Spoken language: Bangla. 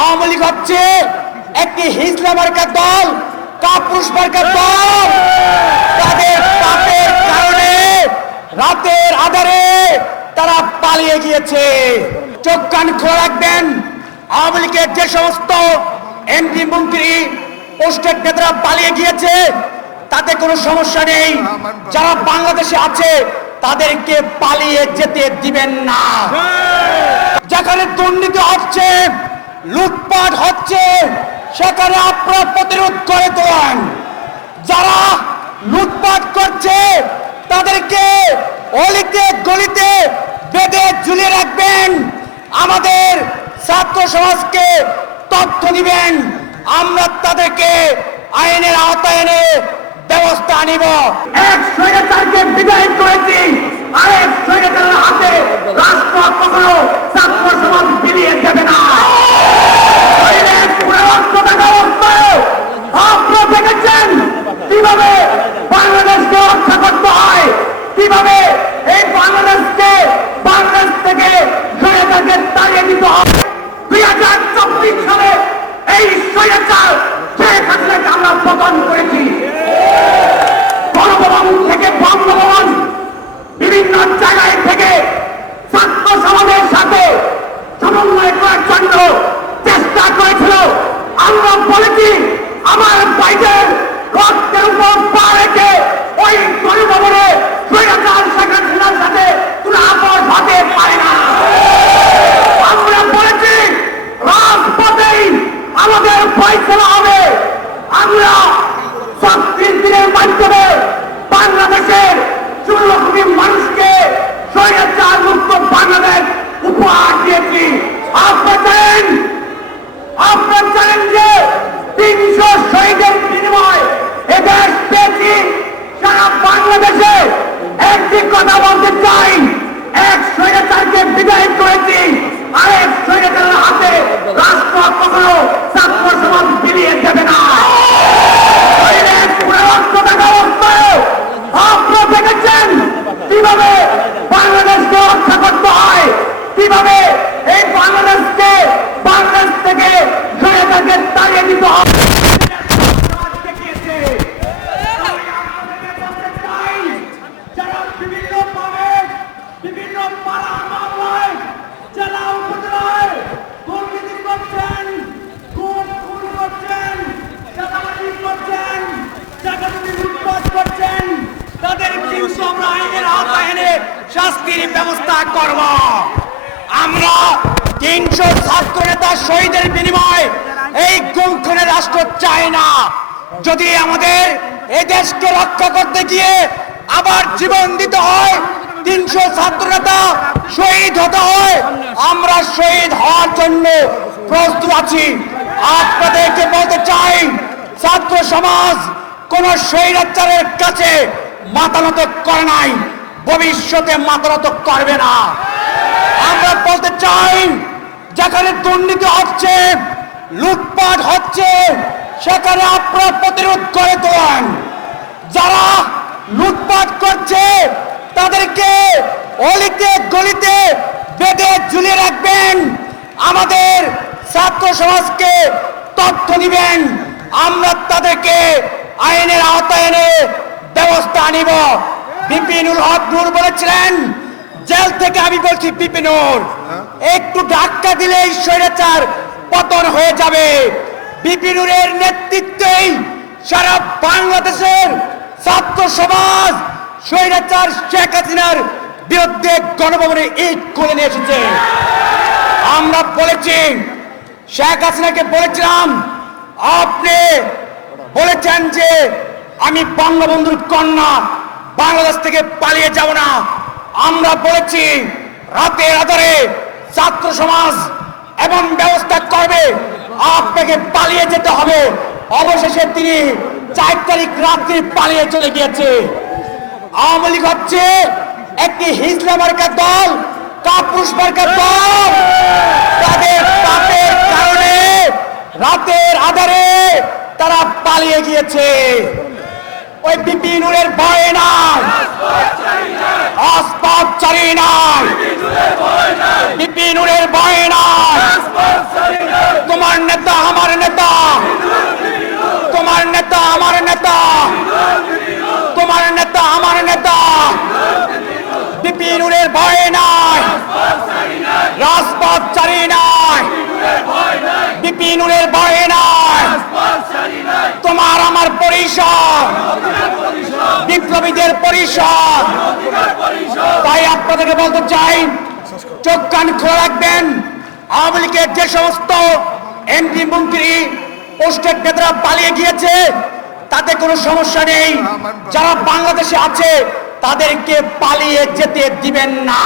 আওয়ামী লীগ হচ্ছে একটি হিজলা মার্কার দল, কাপুরুষ মার্কার দল। তাদের পাপের কারণে রাতের আধারে তারা পালিয়ে গিয়েছে। চোখ কান খোলা রাখবেন। আওয়ামী লীগের যে সমস্ত এমপি, মন্ত্রী, পোস্টের নেতারা পালিয়ে গিয়েছে, তাতে কোনো সমস্যা নেই। যারা বাংলাদেশে আছে, তাদেরকে পালিয়ে যেতে দিবেন না। যেখানে দুর্নীতি হচ্ছে লুটপাট হচ্ছে সেখানে আপনারা প্রতিরোধ করে দেন যারা লুটপাট করছে, তাদেরকে অলিতে গলিতে বেঁধে ঝুলিয়ে রাখবেন। আমাদের ছাত্র সমাজকে তথ্য দিবেন। আমরা তাদেরকে আইনের আওতায় এনে ব্যবস্থা নিব। এক কীভাবে বাংলাদেশকে রক্ষা করতে হয়? কীভাবে এই বাংলাদেশকে বাংলাদেশ থেকে স্বৈরাচারকে তাড়িয়ে দিতে হয়? দুই হাজার চব্বিশ সালে এই স্বৈরাচার শেখ হাসিনাকে আমরা পতন করেছি। গণভবন থেকে বঙ্গভবন বিভিন্ন জায়গায় থেকে ছাত্র সমাজের সাথে সমন্বয় করার জন্য চেষ্টা করেছিল আমরা বলেছি আমার বাইরের রক্তের উপর পা রেখে ওই গণভবনে স্বৈরাচার শেখ হাসিনার সাথে কোনো আপোষ হতে পারে না আমরা বলেছি রাজপথেই আমাদের ফয়সলা হবে। আমরা মুক্ত বাংলাদেশ উপহার দিয়েছি। আপনারা জানেন যে তিনশো শহীদের বিনিময় এদেশ পেয়েছি সারা বাংলাদেশে একটি কথা বলতে চাই এক স্বৈরাচারকে বিদায় করেছি আরেক স্বৈরাচারের হাতে রাষ্ট্র কখনো ছাত্র সমাজ বিলিয়ে দেবে না শরীরের পুনরুত্থান অবস্থায় আপনারা দেখেছেন কীভাবে বাংলাদেশকে রক্ষা করতে হয় কীভাবে এই বাংলাদেশকে বাংলাদেশ থেকে স্বৈরাচারকে তাড়িয়ে দিতে হয় যারা বিভিন্ন ভাবে বিভিন্ন পাড়া মামলায় জেলা উপজেলায় দুর্নীতি করছেন খুন খুন করছেন চাঁদাবাজি করছেন চাঁদাবাজি লুটপাট করছেন তাদের শাস্তির ব্যবস্থা করব। আমরা তিনশো ছাত্র শহীদের বিনিময় এই গুমখনের রাষ্ট্র চাই না। যদি আমাদের এই দেশকে রক্ষা করতে গিয়ে আবার জীবন দিতে হয়, তিনশো ছাত্র নেতা শহীদ হতে হয়, আমরা শহীদ হওয়ার জন্য প্রস্তুত আছি। আপনাদেরকে বলতে চাই, ছাত্র সমাজ কোন স্বৈরাচারের কাছে মাতানত করে নাই, ভবিষ্যতে মাতানত করবে না। আমরা বলতে চাই, যেখানে দুর্নীতি হচ্ছে, লুটপাট হচ্ছে, সেখানে আপনারা প্রতিরোধ করে দেন। যারা লুটপাট করছে, তাদেরকে অলিতে গলিতে বেঁধে ঝুলিয়ে রাখবেন। আমাদের ছাত্র সমাজকে তথ্য দিবেন। আমরা তাদেরকে আইনের আওতায় এনে ব্যবস্থা নিব। বিপিনুল হক নূর বলেছিলেন জেল থেকে আমি বলছি বিপিনুর একটু ধাক্কা দিলেই স্বৈরাচার পতন হয়ে যাবে। বিপিনুরের নেতৃত্বেই সারা বাংলাদেশের ছাত্র সমাজ স্বৈরাচার শেখ হাসিনার বিরুদ্ধে গণভবনে ইট করে নিয়ে এসেছে। আমরা বলেছি শেখ হাসিনাকে বলেছিলাম আপনি বলেছেন যে আমি বঙ্গবন্ধুর কন্যা, বাংলাদেশ থেকে পালিয়ে যাব না। আমরা বলেছি রাতে রাতারে ছাত্র সমাজ এমন ব্যবস্থা করবে, আপনাকে পালিয়ে যেতে হবে। অবশেষে তিনি চার তারিখ রাত্রি পালিয়ে চলে গিয়েছে। আওয়ামী লীগ হচ্ছে একটি হিজলা মার্কার দল, কাপুরুষ মার্কার দল। তাদের পাপের কারণে রাতের আধারে তারা পালিয়ে গিয়েছে। ওই বিপিনুরের ভয়ে নাই। আসপাত চারি নাই। বিপিনুরের ভয়ে নাই। তোমার নেতা আমার নেতা। তোমার নেতা আমার নেতা। তোমার নেতা আমার নেতা। বিপিনুরের ভয়ে নাই। রাজপথ চারি নাই। বিপিনুরের ভয়ে পরিষদ। বিপ্লবীদের পরিষদ। তাই আপনাদেরকে বলতে চাই, চোখ কান খোলা রাখবেন। আওয়ামী লীগের যে সমস্ত এমপি, মন্ত্রী, পোস্টের নেতারা পালিয়ে গিয়েছে, তাতে কোনো সমস্যা নেই। যারা বাংলাদেশে আছে, তাদেরকে পালিয়ে যেতে দিবেন না।